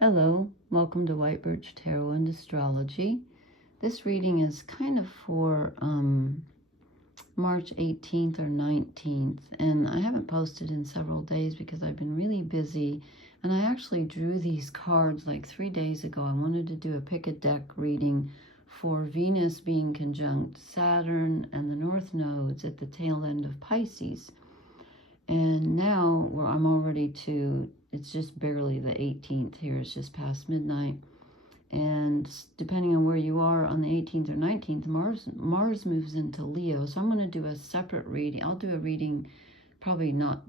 Hello, welcome to White Birch Tarot and Astrology. This reading is kind of for March 18th or 19th, and I haven't posted in several days because I've been really busy, and I actually drew these cards like 3 days ago. I wanted to do a pick a deck reading for Venus being conjunct Saturn and the North Nodes at the tail end of Pisces. And now I'm already to, it's just barely the 18th here. It's just past midnight. And depending on where you are on the 18th or 19th, Mars moves into Leo. So I'm going to do a separate reading. I'll do a reading, probably not,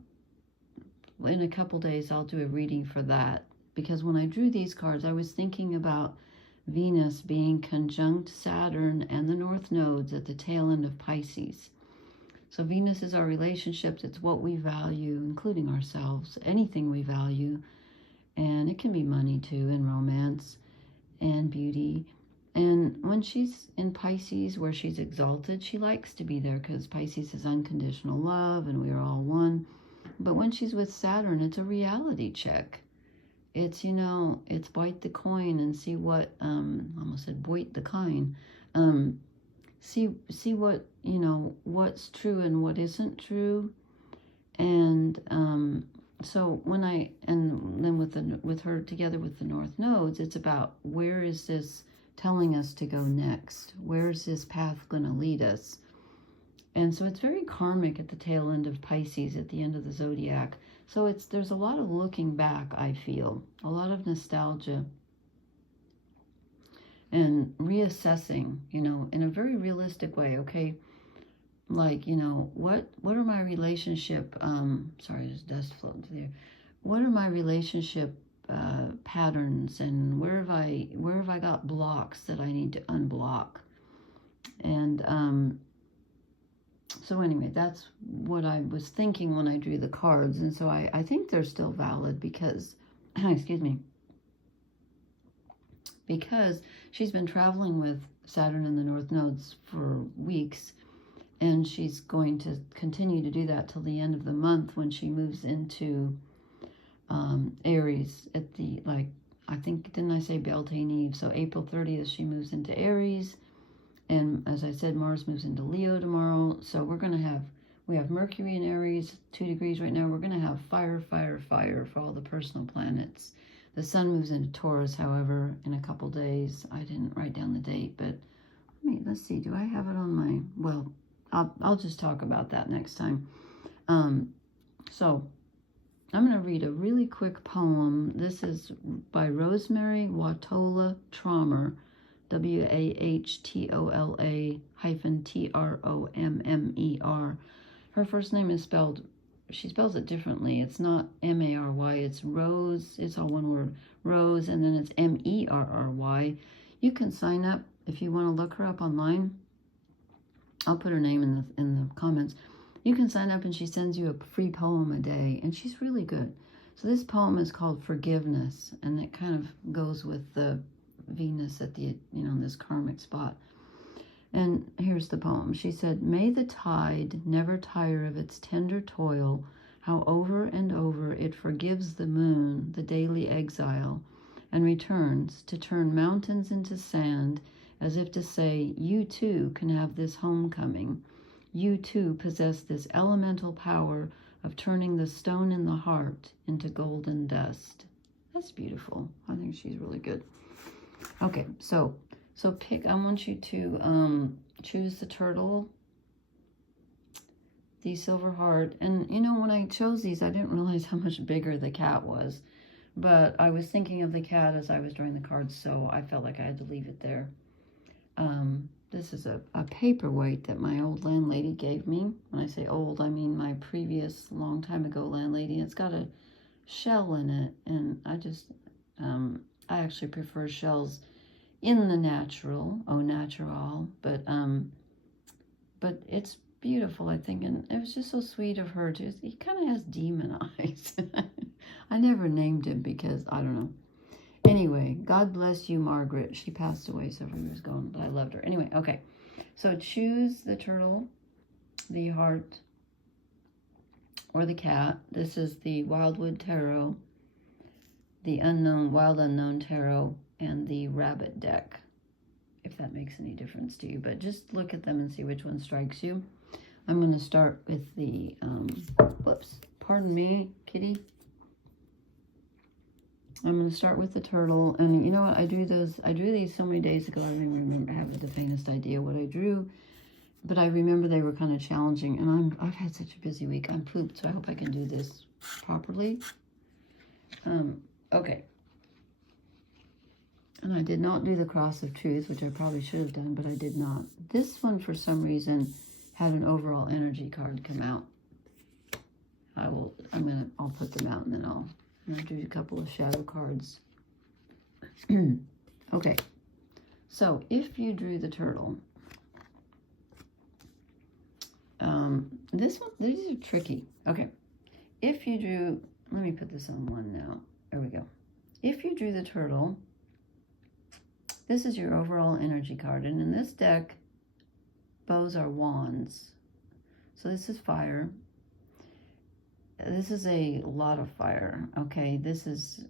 in a couple days, I'll do a reading for that. Because when I drew these cards, I was thinking about Venus being conjunct Saturn and the North Nodes at the tail end of Pisces. So Venus is our relationships. It's what we value, including ourselves, anything we value. And it can be money too, and romance and beauty. And when she's in Pisces, where she's exalted, she likes to be there because Pisces is unconditional love and we are all one. But when she's with Saturn, it's a reality check. It's, it's bite the coin and see what, almost said bite the coin. See what, what's true and what isn't true. And so then with her together with the North Nodes, it's about where is this telling us to go next? Where is this path going to lead us? And so it's very karmic at the tail end of Pisces, at the end of the zodiac. So there's a lot of looking back, I feel, a lot of nostalgia and reassessing, in a very realistic way, okay? Like, what are my relationship, sorry, there's dust floating through there. What are my relationship patterns, and where have I got blocks that I need to unblock? And so anyway, that's what I was thinking when I drew the cards. And so I think they're still valid because, excuse me, because she's been traveling with Saturn and the North Nodes for weeks, and she's going to continue to do that till the end of the month when she moves into Aries at the, I think, didn't I say Beltane Eve? So April 30th, she moves into Aries. And as I said, Mars moves into Leo tomorrow. So we have Mercury in Aries, 2 degrees right now. We're going to have fire, fire, fire for all the personal planets. The sun moves into Taurus, however, in a couple days. I didn't write down the date, but let's see. Do I have it on my, well, I'll just talk about that next time. So I'm going to read a really quick poem. This is by Rosemary Wahtola Trommer, WAHTOLA-TROMMER. Her first name is spelled, she spells it differently. It's not M-A-R-Y, it's Rose, it's all one word, Rose, and then it's M-E-R-R-Y. You can sign up if you want to look her up online. I'll put her name in the comments. You can sign up and she sends you a free poem a day, and she's really good. So this poem is called Forgiveness, and it kind of goes with the Venus at the, this karmic spot. And here's the poem. She said, "May the tide never tire of its tender toil, how over and over it forgives the moon the daily exile, and returns to turn mountains into sand, as if to say, you too can have this homecoming. You too possess this elemental power of turning the stone in the heart into golden dust." That's beautiful. I think she's really good. Okay, so pick, I want you to choose the turtle, the silver heart. And when I chose these, I didn't realize how much bigger the cat was. But I was thinking of the cat as I was drawing the cards, so I felt like I had to leave it there. This is a paperweight that my old landlady gave me. When I say old, I mean my previous, long time ago landlady. It's got a shell in it, and I actually prefer shells in the natural, au natural, but it's beautiful, I think, and it was just so sweet of her to, he kind of has demon eyes. I never named him because, I don't know. Anyway, God bless you, Margaret. She passed away several years ago, but I loved her. Anyway, okay. So choose the turtle, the heart, or the cat. This is the Wildwood Tarot. the Unknown, Wild Unknown Tarot, and the Rabbit deck, if that makes any difference to you. But just look at them and see which one strikes you. I'm going to start with the, whoops, pardon me, kitty. I'm going to start with the turtle. And you know what? I drew these so many days ago. I don't even remember, I have the faintest idea what I drew. But I remember they were kind of challenging. And I've had such a busy week. I'm pooped, so I hope I can do this properly. Okay. And I did not do the Cross of Truth, which I probably should have done, but I did not. This one, for some reason, had an overall energy card come out. I'll put them out, and then I'll do a couple of shadow cards. Okay. So, if you drew the turtle, these are tricky. Okay. If you drew, let me put this on one now. There we go. If you drew the turtle, this is your overall energy card. And in this deck, bows are wands. So this is fire. This is a lot of fire. Okay, this is,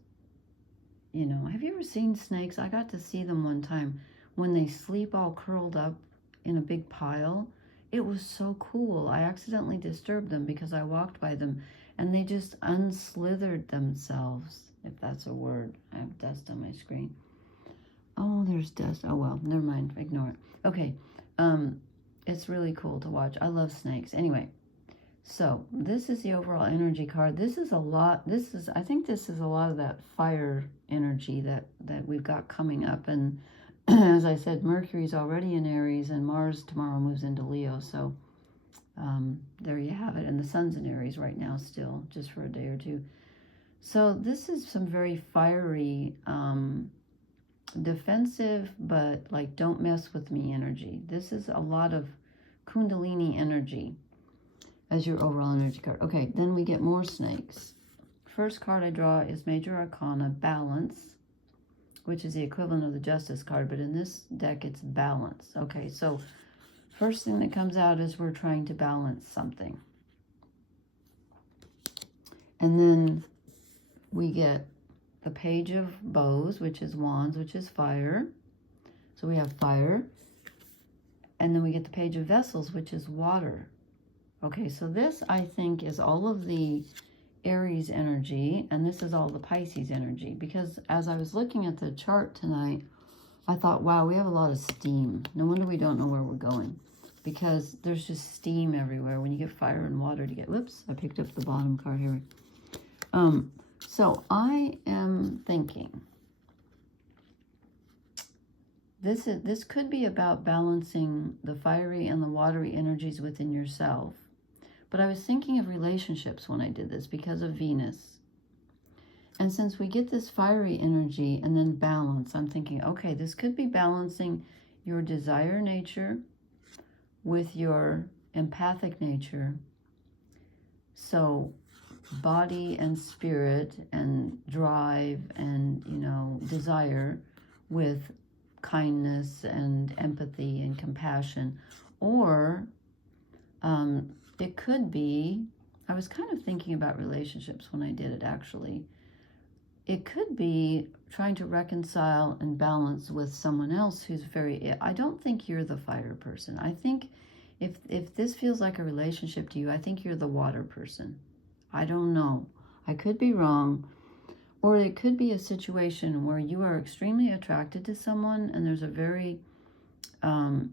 you know, have you ever seen snakes? I got to see them one time when they sleep all curled up in a big pile. It was so cool. I accidentally disturbed them because I walked by them and they just unslithered themselves, if that's a word. I have dust on my screen. Oh, there's dust. Oh, well, never mind. Ignore it. Okay. It's really cool to watch. I love snakes. Anyway, so this is the overall energy card. This is a lot. I think this is a lot of that fire energy that we've got coming up. And as I said, Mercury's already in Aries and Mars tomorrow moves into Leo. So there you have it. And the sun's in Aries right now still, just for a day or two. So this is some very fiery, defensive, but like don't mess with me energy. This is a lot of Kundalini energy as your overall energy card. Okay, then we get more snakes. First card I draw is Major Arcana, Balance, which is the equivalent of the Justice card, but in this deck it's Balance. Okay, so first thing that comes out is we're trying to balance something. And then we get the Page of Bows, which is Wands, which is fire. So we have fire. And then we get the Page of Vessels, which is water. Okay, so this, I think, is all of the Aries energy, and this is all the Pisces energy. Because as I was looking at the chart tonight, I thought, wow, we have a lot of steam. No wonder we don't know where we're going. Because there's just steam everywhere. When you get fire and water to get... Whoops, I picked up the bottom card here. So I am thinking this could be about balancing the fiery and the watery energies within yourself. But I was thinking of relationships when I did this because of Venus. And since we get this fiery energy and then balance, I'm thinking, okay, this could be balancing your desire nature with your empathic nature. So body and spirit and drive and, you know, desire with kindness and empathy and compassion. Or it could be, I was kind of thinking about relationships when I did it actually. It could be trying to reconcile and balance with someone else who's I don't think you're the fire person. I think if this feels like a relationship to you, I think you're the water person. I don't know. I could be wrong. Or it could be a situation where you are extremely attracted to someone and there's a very,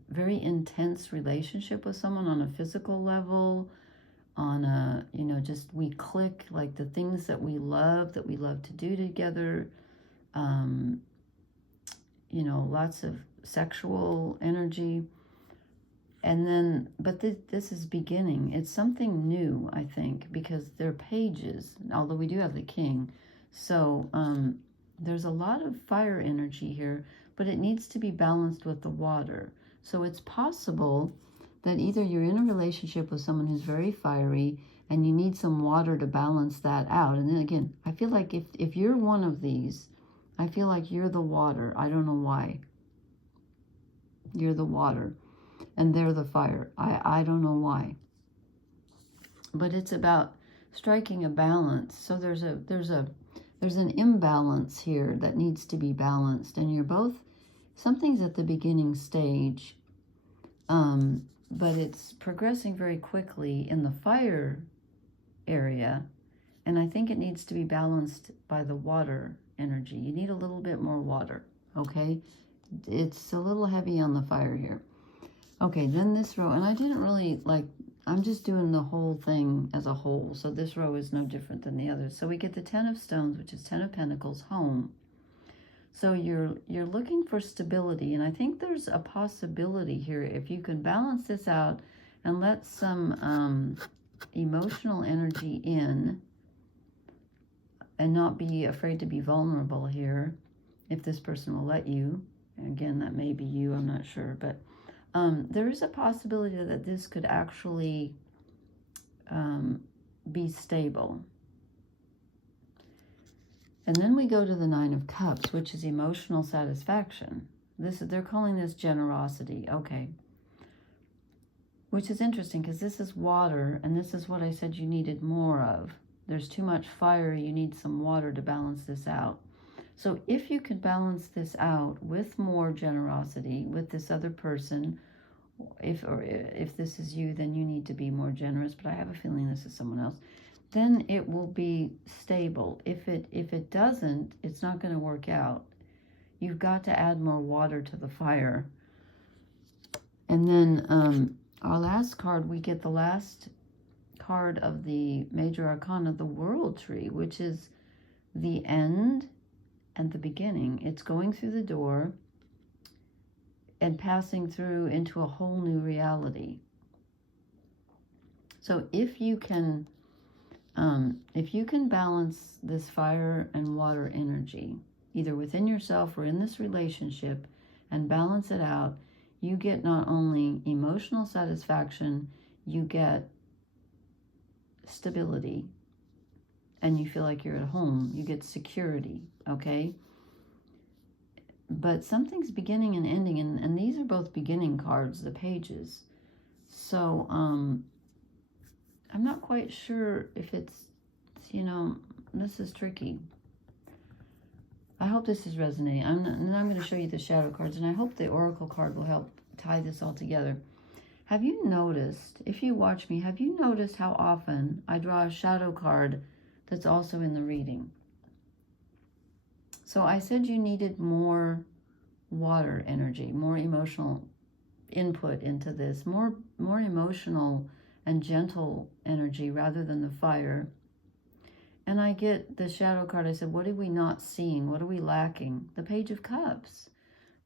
very intense relationship with someone on a physical level, on a, you know, just we click, like the things that we love to do together, you know, lots of sexual energy. And then, but this is beginning. It's something new, I think, because they're pages, although we do have the king. So there's a lot of fire energy here, but it needs to be balanced with the water. So it's possible that either you're in a relationship with someone who's very fiery and you need some water to balance that out. And then again, I feel like if you're one of these, I feel like you're the water. I don't know why. You're the water and they're the fire. I don't know why. But it's about striking a balance. So there's a there's an imbalance here that needs to be balanced. And you're both, something's at the beginning stage, but it's progressing very quickly in the fire area. And I think it needs to be balanced by the water energy. You need a little bit more water, okay? It's a little heavy on the fire here. Okay, then this row, and I didn't really like, I'm just doing the whole thing as a whole. So this row is no different than the others. So we get the 10 of Stones, which is 10 of Pentacles, home. So you're looking for stability, and I think there's a possibility here if you can balance this out and let some emotional energy in and not be afraid to be vulnerable here, if this person will let you. And again, that may be you, I'm not sure, but there is a possibility that this could actually be stable. And then we go to the 9 of Cups, which is emotional satisfaction. They're calling this generosity, okay. Which is interesting because this is water, and this is what I said you needed more of. There's too much fire, you need some water to balance this out. So if you could balance this out with more generosity with this other person, if this is you, then you need to be more generous, but I have a feeling this is someone else. Then it will be stable. If it doesn't, it's not going to work out. You've got to add more water to the fire. And then our last card, we get the last card of the Major Arcana, the World Tree, which is the end and the beginning. It's going through the door and passing through into a whole new reality. So if you can balance this fire and water energy, either within yourself or in this relationship, and balance it out, you get not only emotional satisfaction, you get stability, and you feel like you're at home. You get security, okay? But something's beginning and ending, and these are both beginning cards, the pages. So I'm not quite sure if it's, you know, this is tricky. I hope this is resonating. And I'm going to show you the shadow cards, and I hope the oracle card will help tie this all together. Have you noticed, if you watch me, have you noticed how often I draw a shadow card that's also in the reading? So I said you needed more water energy, more emotional input into this, more emotional and gentle energy rather than the fire. And I get the shadow card. I said, what are we not seeing? What are we lacking? The Page of Cups.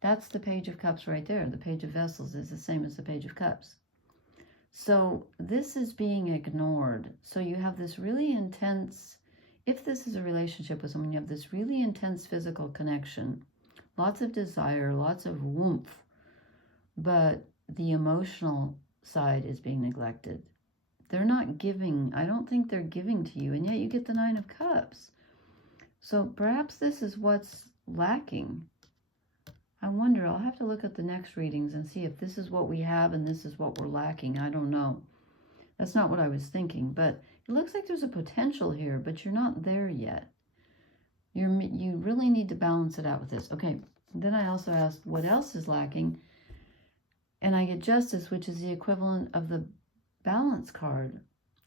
That's the Page of Cups right there. The Page of Vessels is the same as the Page of Cups. So this is being ignored. So you have this really intense, if this is a relationship with someone, you have this really intense physical connection, lots of desire, lots of warmth, but the emotional side is being neglected. They're not giving, I don't think they're giving to you, and yet you get the 9 of Cups. So perhaps this is what's lacking. I wonder, I'll have to look at the next readings and see if this is what we have and this is what we're lacking. I don't know. That's not what I was thinking, but it looks like there's a potential here, but you're not there yet. You really need to balance it out with this. Okay, then I also asked what else is lacking, and I get Justice, which is the equivalent of the Balance card.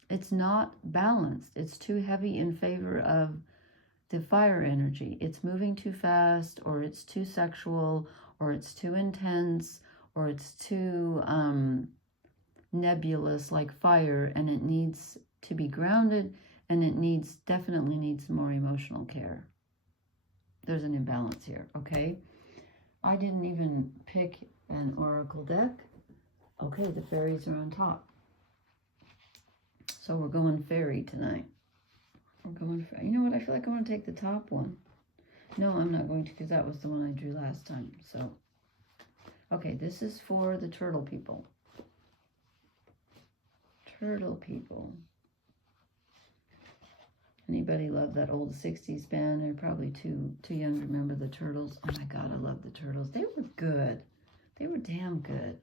It's not balanced. It's too heavy in favor of the fire energy. It's moving too fast, or it's too sexual, or it's too intense, or it's too nebulous like fire, and it needs to be grounded, and it definitely needs more emotional care. There's an imbalance here, okay? I didn't even pick an oracle deck. Okay, the fairies are on top. So we're going fairy tonight. We're going, you know what, I feel like I want to take the top one. No, I'm not going to, because that was the one I drew last time. So, okay, this is for the turtle people. Turtle people. Anybody love that old 60s band? They're probably too young to remember the Turtles. Oh my God, I love the Turtles. They were good. They were damn good.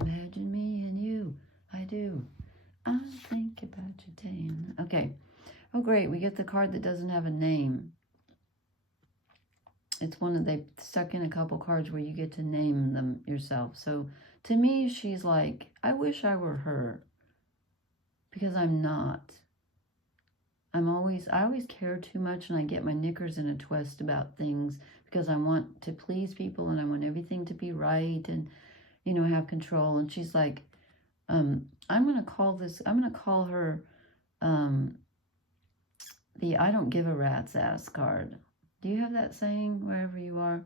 Imagine me and you. I do. I think about you, damn. Okay. Oh, great. We get the card that doesn't have a name. it's one of, they stuck in a couple cards where you get to name them yourself. So to me, she's like, I wish I were her, because I'm not. I always care too much, and I get my knickers in a twist about things because I want to please people and I want everything to be right and, you know, have control. And she's like, I'm going to call her the I don't give a rat's ass card. Do you have that saying wherever you are?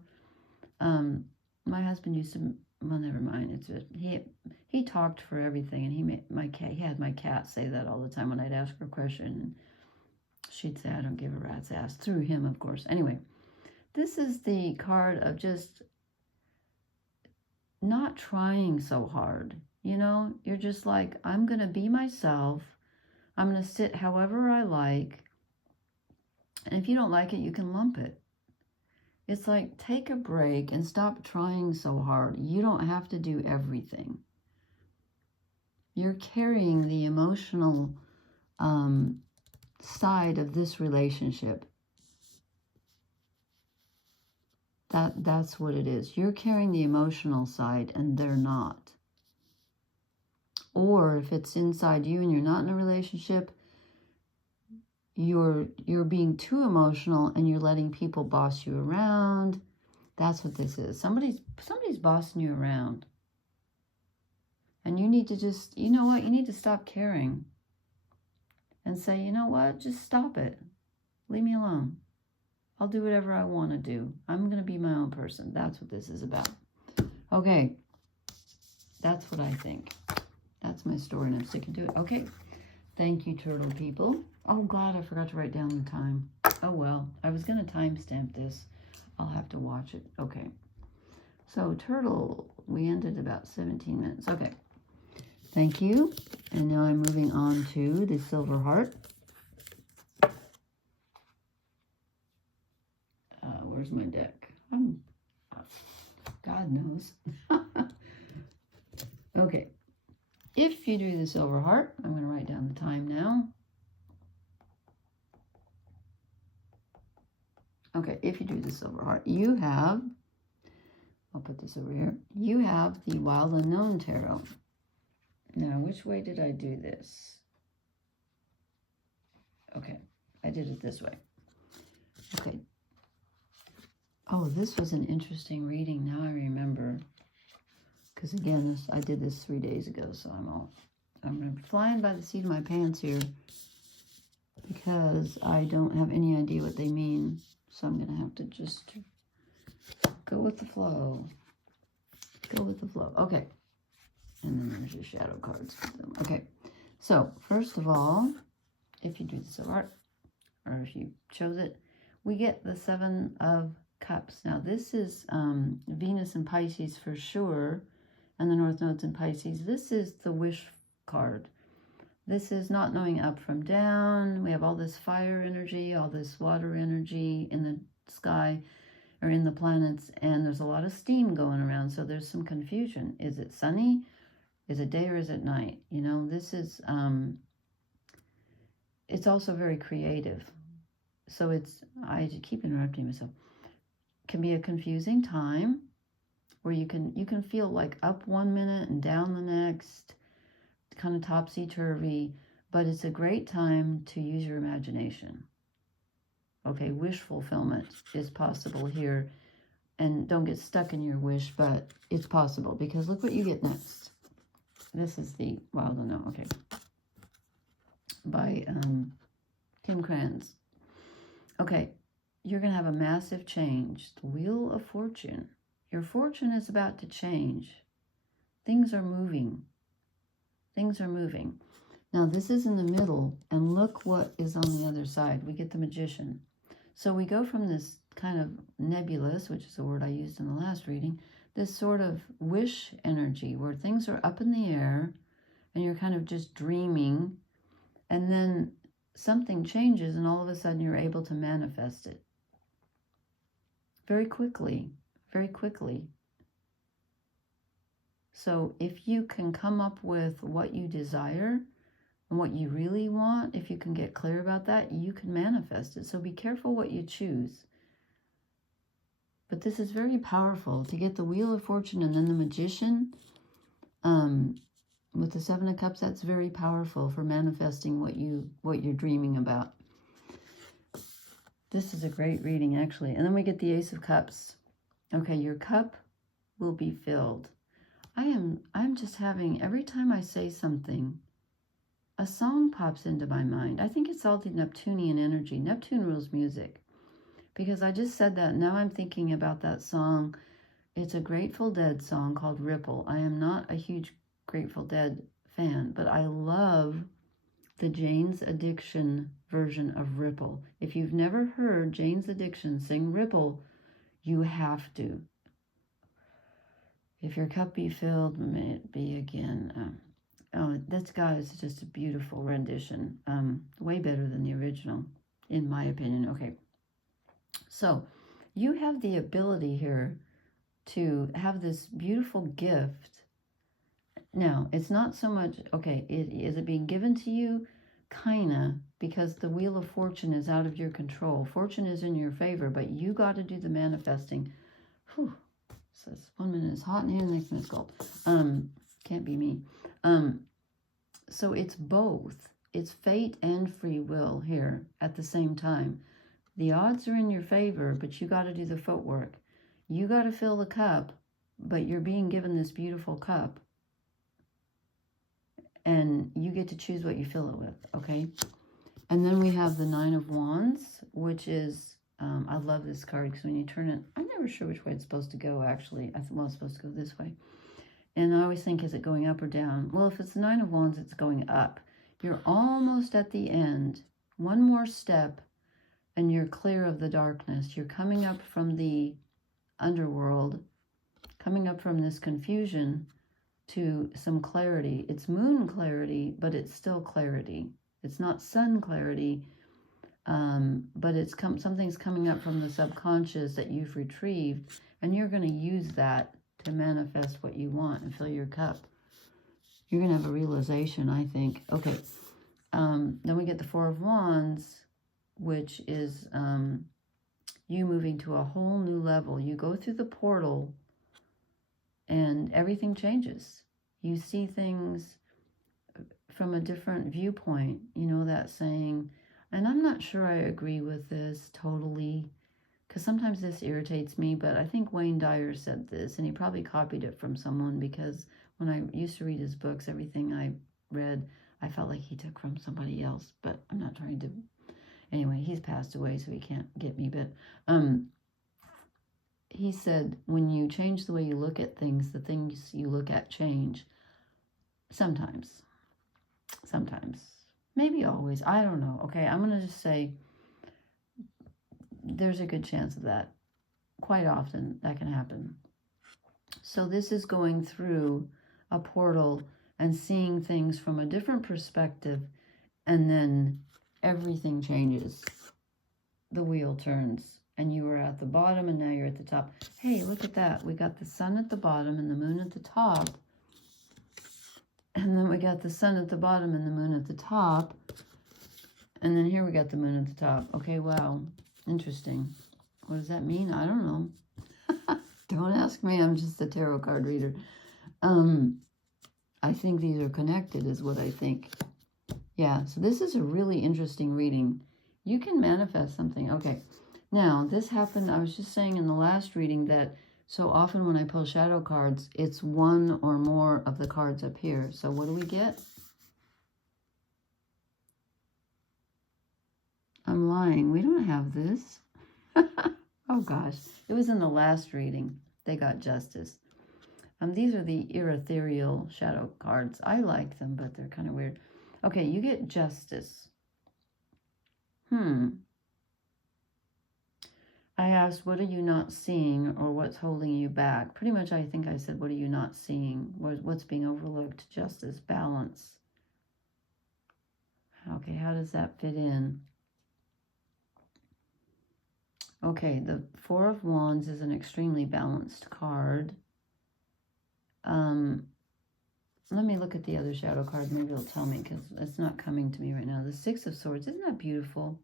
My husband used to, well, never mind. He talked for everything, and he had my cat say that all the time when I'd ask her a question. And she'd say, I don't give a rat's ass, through him, of course. Anyway, this is the card of just not trying so hard. You know, you're just like, I'm going to be myself. I'm going to sit however I like. And if you don't like it, you can lump it. It's like, take a break and stop trying so hard. You don't have to do everything. You're carrying the emotional side of this relationship. That's what it is. You're carrying the emotional side and they're not. Or if it's inside you and you're not in a relationship, you're being too emotional and you're letting people boss you around. That's what this is. Somebody's bossing you around. And you need to just, you know what? You need to stop caring. And say, you know what? Just stop it. Leave me alone. I'll do whatever I want to do. I'm going to be my own person. That's what this is about. Okay. That's what I think. That's my story, and I'm sticking to it. Okay. Thank you, turtle people. Oh, God, I forgot to write down the time. Oh, well. I was going to timestamp this. I'll have to watch it. Okay. So, turtle, we ended about 17 minutes. Okay. Thank you. And now I'm moving on to the silver heart. Where's my deck? God knows. Okay. If you do the silver heart, I'm going to write down the time now. Okay, if you do the silver heart, you have, I'll put this over here, you have the Wild Unknown Tarot. Now, which way did I do this? Okay, I did it this way. Okay. Oh, this was an interesting reading. Now I remember. Because again, I did this 3 days ago, so I'm flying by the seat of my pants here because I don't have any idea what they mean. So I'm going to have to just go with the flow. Go with the flow. Okay. And then there's your shadow cards. Okay. So, first of all, if you do the silver heart, or if you chose it, we get the Seven of Cups. Now, this is Venus and Pisces for sure, and the North Node's in Pisces. This is the wish card. This is not knowing up from down. We have all this fire energy, all this water energy in the sky, or in the planets, and there's a lot of steam going around, so there's some confusion. Is it sunny? Is it day or is it night? You know, this is, it's also very creative. So it's, I keep interrupting myself. Can be a confusing time where you can feel like up 1 minute and down the next, kind of topsy-turvy, but it's a great time to use your imagination. Okay, wish fulfillment is possible here, and don't get stuck in your wish, but it's possible, because look what you get next. This is the Wild Unknown, okay, by Tim Kranz. Okay, you're going to have a massive change. The Wheel of Fortune. Your fortune is about to change. Things are moving. Things are moving. Now, this is in the middle, and look what is on the other side. We get the Magician. So we go from this kind of nebulous, which is a word I used in the last reading, this sort of wish energy where things are up in the air, and you're kind of just dreaming, and then something changes, and all of a sudden you're able to manifest it. Very quickly, very quickly. So if you can come up with what you desire and what you really want, if you can get clear about that, you can manifest it. So be careful what you choose. this is very powerful. To get the Wheel of Fortune and then the Magician with the Seven of Cups, that's very powerful for manifesting what you're dreaming about. This is a great reading, actually. And then we get the Ace of Cups. Okay, your cup will be filled. I'm just having, every time I say something, a song pops into my mind. I think it's all the Neptunian energy. Neptune rules music. Because I just said that, now I'm thinking about that song. It's a Grateful Dead song called Ripple. I am not a huge Grateful Dead fan, but I love the Jane's Addiction version of Ripple. If you've never heard Jane's Addiction sing Ripple, you have to. If your cup be filled, may it be again. Oh, this guy is just a beautiful rendition. Way better than the original, in my opinion. Okay. So, you have the ability here to have this beautiful gift. Now, it's not so much, okay, is it being given to you? Kinda, because the Wheel of Fortune is out of your control. Fortune is in your favor, but you got to do the manifesting. Whew. Says 1 minute is hot and the next minute is cold. Can't be me. So it's both. It's fate and free will here at the same time. The odds are in your favor, but you got to do the footwork. You got to fill the cup, but you're being given this beautiful cup. And you get to choose what you fill it with, okay? And then we have the Nine of Wands, which is, I love this card because when you turn it, I'm never sure which way it's supposed to go, actually. Well, it's supposed to go this way. And I always think, is it going up or down? Well, if it's the Nine of Wands, it's going up. You're almost at the end. One more step, and you're clear of the darkness. You're coming up from the underworld, coming up from this confusion to some clarity. It's moon clarity, but it's still clarity. It's not sun clarity, but it's something's coming up from the subconscious that you've retrieved, and you're going to use that to manifest what you want and fill your cup. You're going to have a realization, I think. Okay, then we get the Four of Wands, which is you moving to a whole new level. You go through the portal and everything changes. You see things from a different viewpoint. You know that saying, and I'm not sure I agree with this totally, because sometimes this irritates me, but I think Wayne Dyer said this, and he probably copied it from someone, because when I used to read his books, everything I read, I felt like he took from somebody else, but I'm not trying to. Anyway, he's passed away, so he can't get me, but he said, when you change the way you look at things, the things you look at change. Sometimes. Maybe always. I don't know. Okay, I'm going to just say there's a good chance of that. Quite often, that can happen. So this is going through a portal and seeing things from a different perspective, and then everything changes. The wheel turns, and you were at the bottom, and now you're at the top. Hey, look at that. We got the sun at the bottom and the moon at the top. And then we got the sun at the bottom and the moon at the top. And then here we got the moon at the top. Okay, wow. Interesting. What does that mean? I don't know. Don't ask me. I'm just a tarot card reader. I think these are connected is what I think. Yeah, so this is a really interesting reading. You can manifest something. Okay, now this happened, I was just saying in the last reading that so often when I pull shadow cards, it's one or more of the cards up here. So what do we get? I'm lying. We don't have this. Oh gosh, it was in the last reading. They got Justice. These are the ethereal shadow cards. I like them, but they're kind of weird. Okay, you get Justice. I asked, what are you not seeing, or what's holding you back? Pretty much, I think I said, what are you not seeing? What's being overlooked? Justice, balance. Okay, how does that fit in? Okay, the Four of Wands is an extremely balanced card. Let me look at the other shadow card. Maybe it'll tell me, because it's not coming to me right now. The Six of Swords, isn't that beautiful?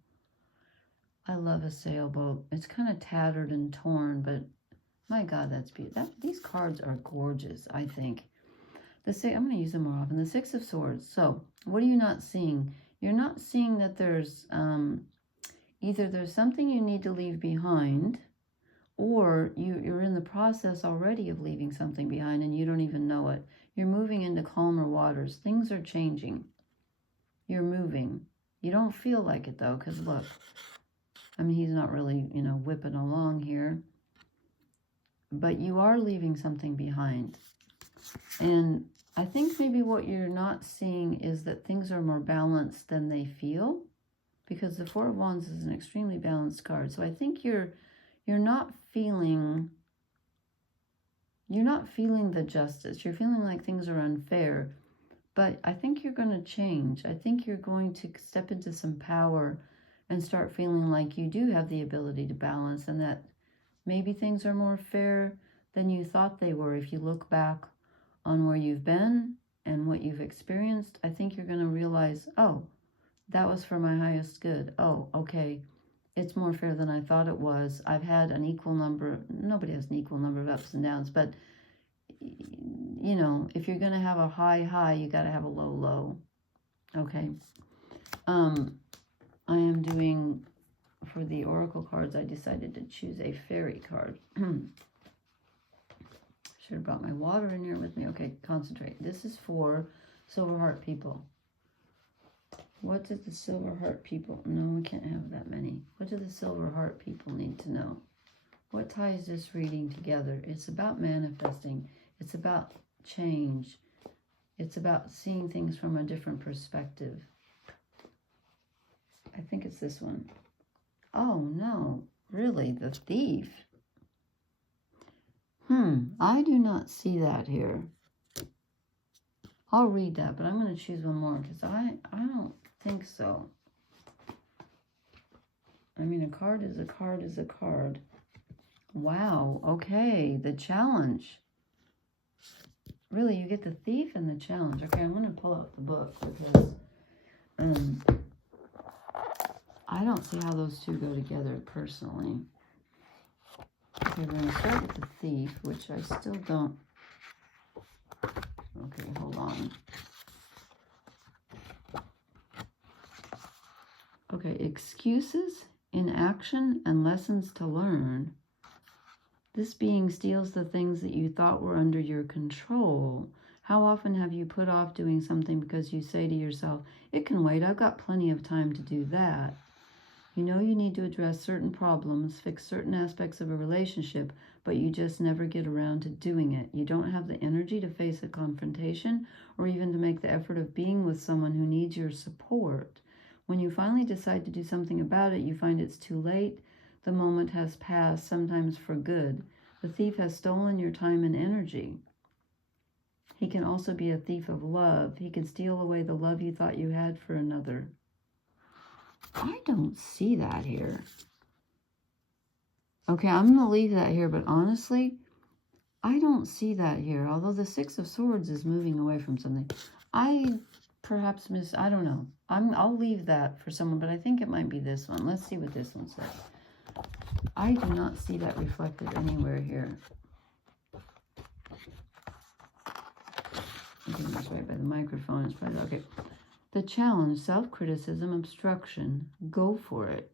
I love a sailboat. It's kind of tattered and torn, but My God, that's beautiful. These cards are gorgeous, I think. I'm going to use them more often. The Six of Swords. So, what are you not seeing? You're not seeing that there's either there's something you need to leave behind, or you're in the process already of leaving something behind and you don't even know it. You're moving into calmer waters. Things are changing. You're moving. You don't feel like it, though, because look. I mean, he's not really, you know, whipping along here. But you are leaving something behind. And I think maybe what you're not seeing is that things are more balanced than they feel. Because the Four of Wands is an extremely balanced card. So I think you're not feeling the justice. You're feeling like things are unfair. But I think you're going to change. I think you're going to step into some power and start feeling like you do have the ability to balance, and that maybe things are more fair than you thought they were. If you look back on where you've been and what you've experienced, I think you're going to realize, oh, that was for my highest good. Oh, okay, it's more fair than I thought it was. I've had an equal number. Nobody has an equal number of ups and downs, but you know, if you're going to have a high, you got to have a low. Okay. I am doing, for the oracle cards, I decided to choose a fairy card. Should have brought my water in here with me. Okay, concentrate. This is for Silver Heart people. What did the Silver Heart people... No, we can't have that many. What do the Silver Heart people need to know? What ties this reading together? It's about manifesting. It's about change. It's about seeing things from a different perspective. I think it's this one. Oh, no. Really? The Thief? I do not see that here. I'll read that, but I'm going to choose one more because I don't think so. I mean, a card is a card is a card. Wow. Okay. The Challenge. Really, you get the Thief and the Challenge. Okay, I'm going to pull out the book because I don't see how those two go together personally. Okay, we're going to start with the Thief, which I still don't... Okay, hold on. Okay, excuses, inaction, and lessons to learn. This being steals the things that you thought were under your control. How often have you put off doing something because you say to yourself, it can wait, I've got plenty of time to do that. You know you need to address certain problems, fix certain aspects of a relationship, but you just never get around to doing it. You don't have the energy to face a confrontation or even to make the effort of being with someone who needs your support. When you finally decide to do something about it, you find it's too late. The moment has passed, sometimes for good. The thief has stolen your time and energy. He can also be a thief of love. He can steal away the love you thought you had for another. I don't see that here. Okay, I'm going to leave that here, but honestly, I don't see that here. Although the Six of Swords is moving away from something. I perhaps I don't know. I'll leave that for someone, but I think it might be this one. Let's see what this one says. I do not see that reflected anywhere here. I'm getting this right by the microphone. It's probably okay. The Challenge, self-criticism, obstruction. Go for it.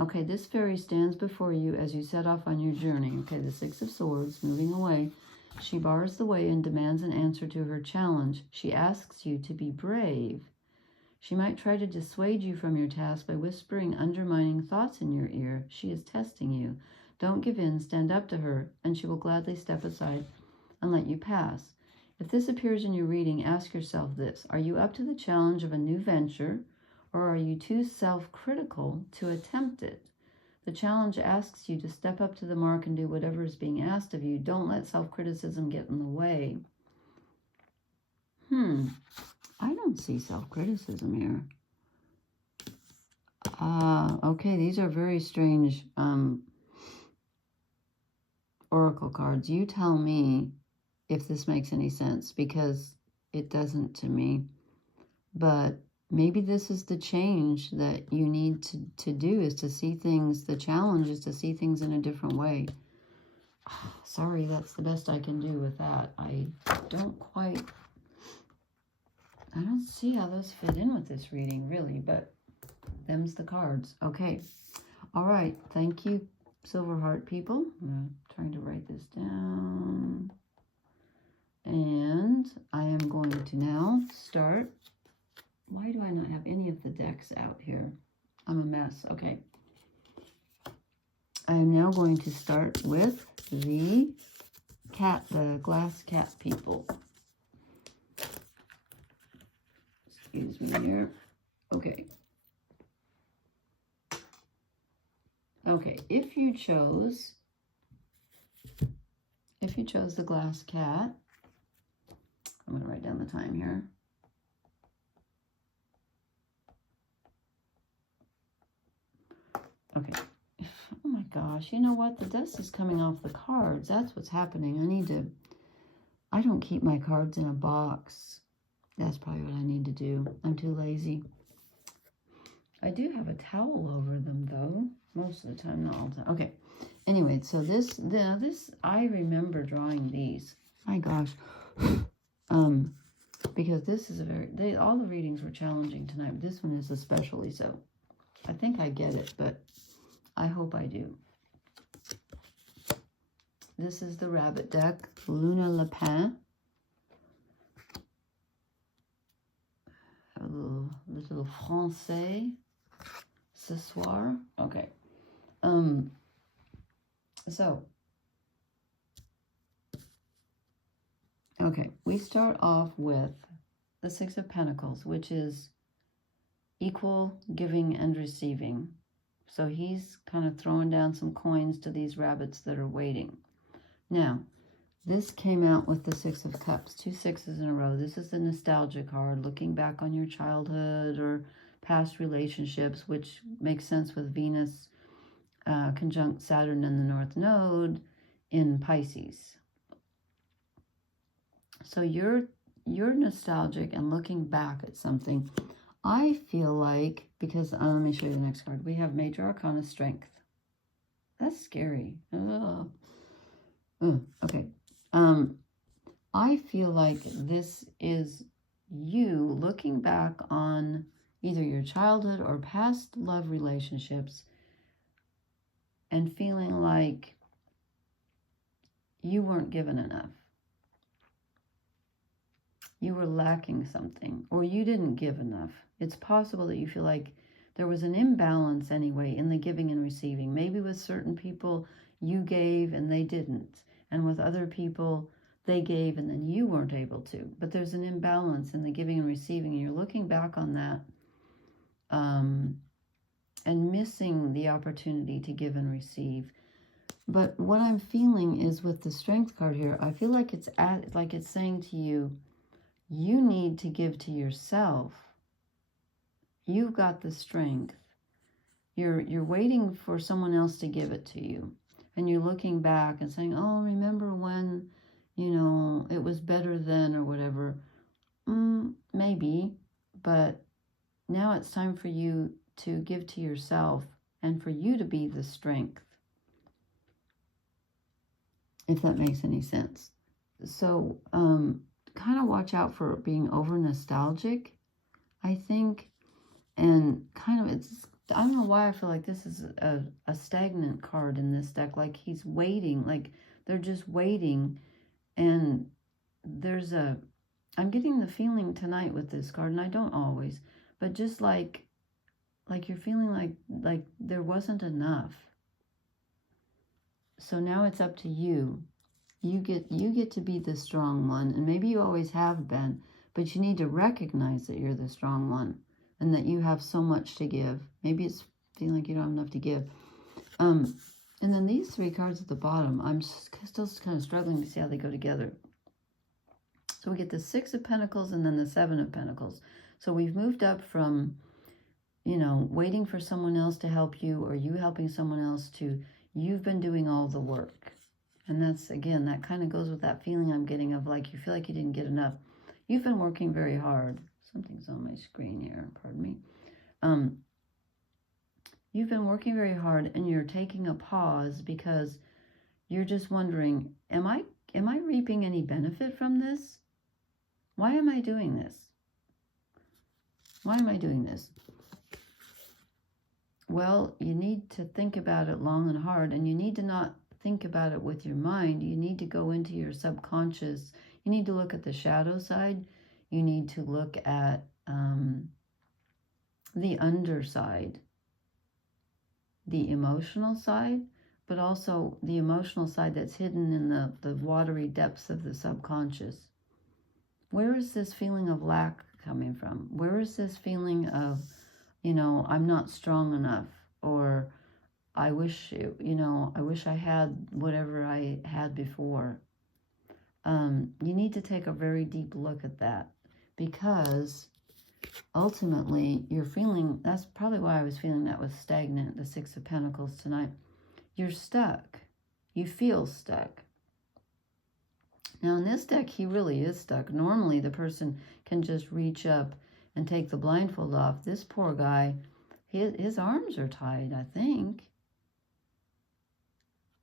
Okay, this fairy stands before you as you set off on your journey. Okay, the Six of Swords, moving away. She bars the way and demands an answer to her challenge. She asks you to be brave. She might try to dissuade you from your task by whispering undermining thoughts in your ear. She is testing you. Don't give in, stand up to her, and she will gladly step aside and let you pass. If this appears in your reading, ask yourself this. Are you up to the challenge of a new venture, or are you too self-critical to attempt it? The challenge asks you to step up to the mark and do whatever is being asked of you. Don't let self-criticism get in the way. I don't see self-criticism here. Okay, these are very strange oracle cards. You tell me if this makes any sense, because it doesn't to me. But maybe this is the change that you need to do, is to see things, the challenge is to see things in a different way. Sorry, that's the best I can do with that. I don't see how those fit in with this reading, really, but them's the cards. Okay. All right. Thank you, Silver Heart people. I'm trying to write this down. And I am going to now start. Why do I not have any of the decks out here? I'm a mess. Okay. I am now going to start with the glass cat people. Excuse me here. Okay. Okay, if you chose the glass cat, I'm going to write down the time here. Okay. Oh my gosh, you know what? The dust is coming off the cards. That's what's happening. I don't keep my cards in a box. That's probably what I need to do. I'm too lazy. I do have a towel over them, though. Most of the time, not all the time. Okay. Anyway, so this, I remember drawing these. My gosh. Because this is all the readings were challenging tonight, but this one is especially so. I think I get it, but I hope I do. This is the rabbit deck, Luna Lapin. A little français ce soir. Okay. Okay, we start off with the Six of Pentacles, which is equal giving and receiving. So he's kind of throwing down some coins to these rabbits that are waiting. Now, this came out with the Six of Cups, 2 sixes in a row. This is the nostalgia card, looking back on your childhood or past relationships, which makes sense with Venus conjunct Saturn in the North Node in Pisces. So you're nostalgic and looking back at something. I feel like, because let me show you the next card. We have Major Arcana Strength. That's scary. Okay. I feel like this is you looking back on either your childhood or past love relationships and feeling like you weren't given enough. You were lacking something, or you didn't give enough. It's possible that you feel like there was an imbalance anyway in the giving and receiving. Maybe with certain people you gave and they didn't. And with other people, they gave and then you weren't able to. But there's an imbalance in the giving and receiving, and you're looking back on that and missing the opportunity to give and receive. But what I'm feeling is with the Strength card here, I feel like it's saying to you, you need to give to yourself. You've got the strength. You're waiting for someone else to give it to you. And you're looking back and saying, oh, remember when, it was better then or whatever. Maybe, but now it's time for you to give to yourself and for you to be the strength. If that makes any sense. So, kind of watch out for being over nostalgic, I think. And kind of, I don't know why I feel like this is a stagnant card in this deck. Like he's waiting, like they're just waiting. And I'm getting the feeling tonight with this card, and I don't always, but just like you're feeling like there wasn't enough. So now it's up to you. You get to be the strong one, and maybe you always have been, but you need to recognize that you're the strong one and that you have so much to give. Maybe it's feeling like you don't have enough to give. And then these 3 cards at the bottom, I'm still kind of struggling to see how they go together. So we get the 6 of Pentacles and then the 7 of Pentacles. So we've moved up from, waiting for someone else to help you or you helping someone else to you've been doing all the work. And that's, again, that kind of goes with that feeling I'm getting of like you feel like you didn't get enough. You've been working very hard. Something's on my screen here, pardon me. You've been working very hard and you're taking a pause because you're just wondering, am I reaping any benefit from this? Why am I doing this? Why am I doing this? Well, you need to think about it long and hard, and you need to not think about it with your mind. You need to go into your subconscious. You need to look at the shadow side. You need to look at the underside, the emotional side, but also the emotional side that's hidden in the watery depths of the subconscious. Where is this feeling of lack coming from? Where is this feeling of, you know, I'm not strong enough, or I wish, I wish I had whatever I had before. You need to take a very deep look at that, because ultimately you're feeling, that's probably why I was feeling that was stagnant, the Six of Pentacles tonight. You're stuck. You feel stuck. Now in this deck, he really is stuck. Normally the person can just reach up and take the blindfold off. This poor guy, his arms are tied, I think.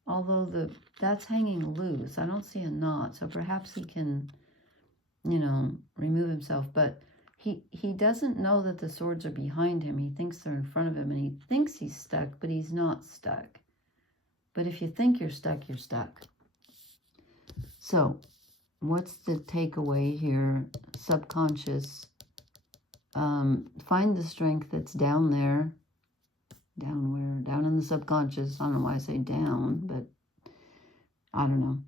Although that's hanging loose. I don't see a knot, so perhaps he can, remove himself. But he doesn't know that the swords are behind him. He thinks they're in front of him, and he thinks he's stuck, but he's not stuck. But if you think you're stuck, you're stuck. So, what's the takeaway here? Subconscious. Find the strength that's down there. Down where? Down in the subconscious. I don't know why I say down, but I don't know.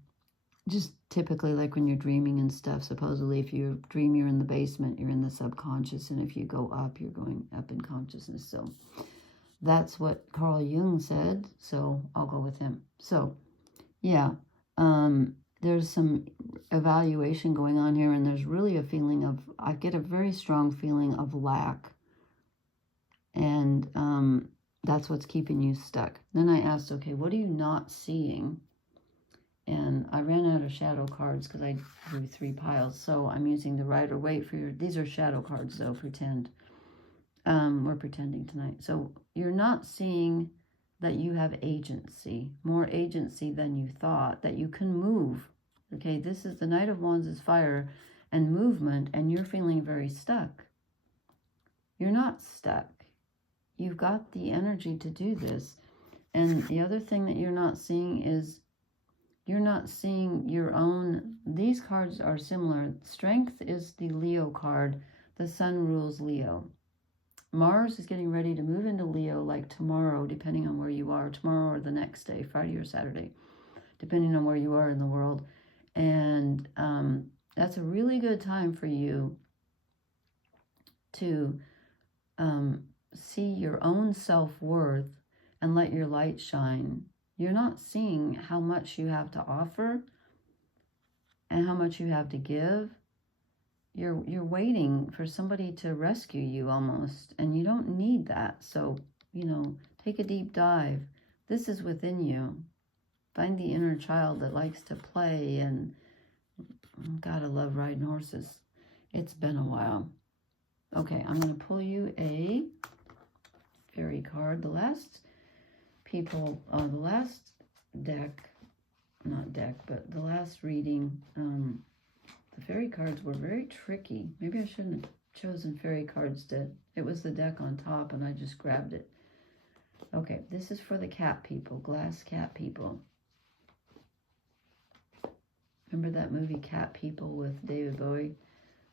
Just typically like when you're dreaming and stuff, supposedly if you dream you're in the basement, you're in the subconscious. And if you go up, you're going up in consciousness. So that's what Carl Jung said. So I'll go with him. So, yeah. There's some evaluation going on here, and there's really a feeling of, I get a very strong feeling of lack. And that's what's keeping you stuck. Then I asked, okay, what are you not seeing? And I ran out of shadow cards because I drew 3 piles. So I'm using the Rider-Waite for your, these are shadow cards though, pretend. We're pretending tonight. So you're not seeing that you have agency, more agency than you thought, that you can move. Okay, this is the Knight of Wands is fire and movement, and you're feeling very stuck. You're not stuck. You've got the energy to do this. And the other thing that you're not seeing is you're not seeing your own, these cards are similar. Strength is the Leo card. The Sun rules Leo. Mars is getting ready to move into Leo like tomorrow, depending on where you are, tomorrow or the next day, Friday or Saturday, depending on where you are in the world. And that's a really good time for you to see your own self-worth and let your light shine. You're not seeing how much you have to offer and how much you have to give. You're waiting for somebody to rescue you almost, and you don't need that. So, take a deep dive. This is within you. Find the inner child that likes to play, and gotta love riding horses. It's been a while. Okay, I'm going to pull you a fairy card. The last people, the last deck, not deck, but the last reading, the fairy cards were very tricky. Maybe I shouldn't have chosen fairy cards it was the deck on top and I just grabbed it. Okay, this is for the cat people, glass cat people. Remember that movie Cat People with David Bowie?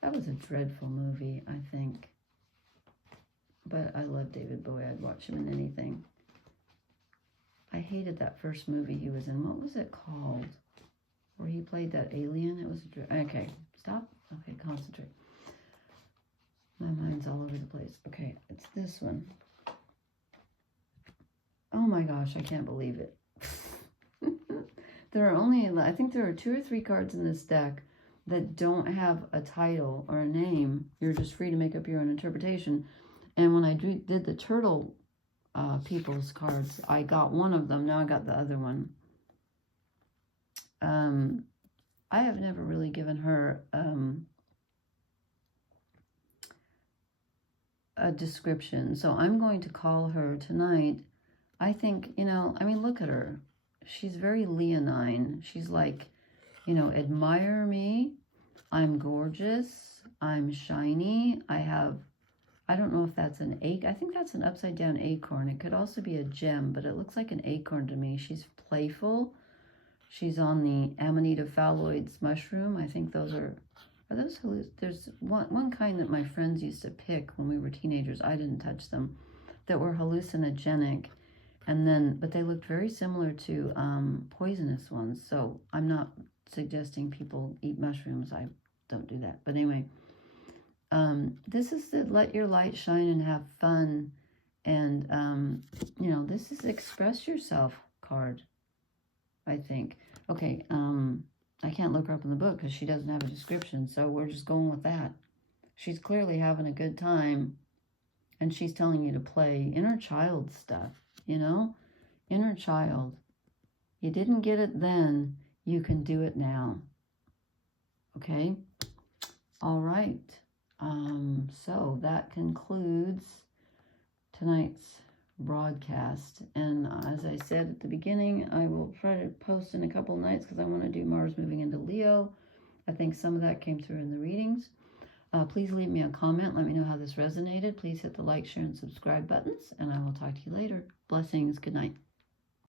That was a dreadful movie, I think. But I love David Bowie. I'd watch him in anything. I hated that first movie he was in. What was it called? Where he played that alien? It was okay, stop. Okay, concentrate. My mind's all over the place. Okay, it's this one. Oh my gosh, I can't believe it. There are only, I think there are 2 or 3 cards in this deck that don't have a title or a name. You're just free to make up your own interpretation. And when I did the turtle people's cards, I got one of them. Now I got the other one. I have never really given her a description. So I'm going to call her tonight. I think, you know, I mean, look at her. She's very leonine. She's like, you know, admire me. I'm gorgeous. I'm shiny. I don't know if that's an acorn. I think that's an upside down acorn. It could also be a gem, but it looks like an acorn to me. She's playful. She's on the Amanita phalloides mushroom. I think those are those, there's one kind that my friends used to pick when we were teenagers. I didn't touch them, that were hallucinogenic. And then, but they looked very similar to poisonous ones. So I'm not suggesting people eat mushrooms. I don't do that. But anyway, this is the let your light shine and have fun. And, you know, this is express yourself card, I think. Okay, I can't look her up in the book because she doesn't have a description. So we're just going with that. She's clearly having a good time. And she's telling you to play inner child stuff, you know? Inner child. You didn't get it then. You can do it now. Okay? All right. So that concludes tonight's broadcast. And as I said at the beginning, I will try to post in a couple nights because I want to do Mars moving into Leo. I think some of that came through in the readings. Please leave me a comment. Let me know how this resonated. Please hit the like, share, and subscribe buttons. And I will talk to you later. Blessings. Good night.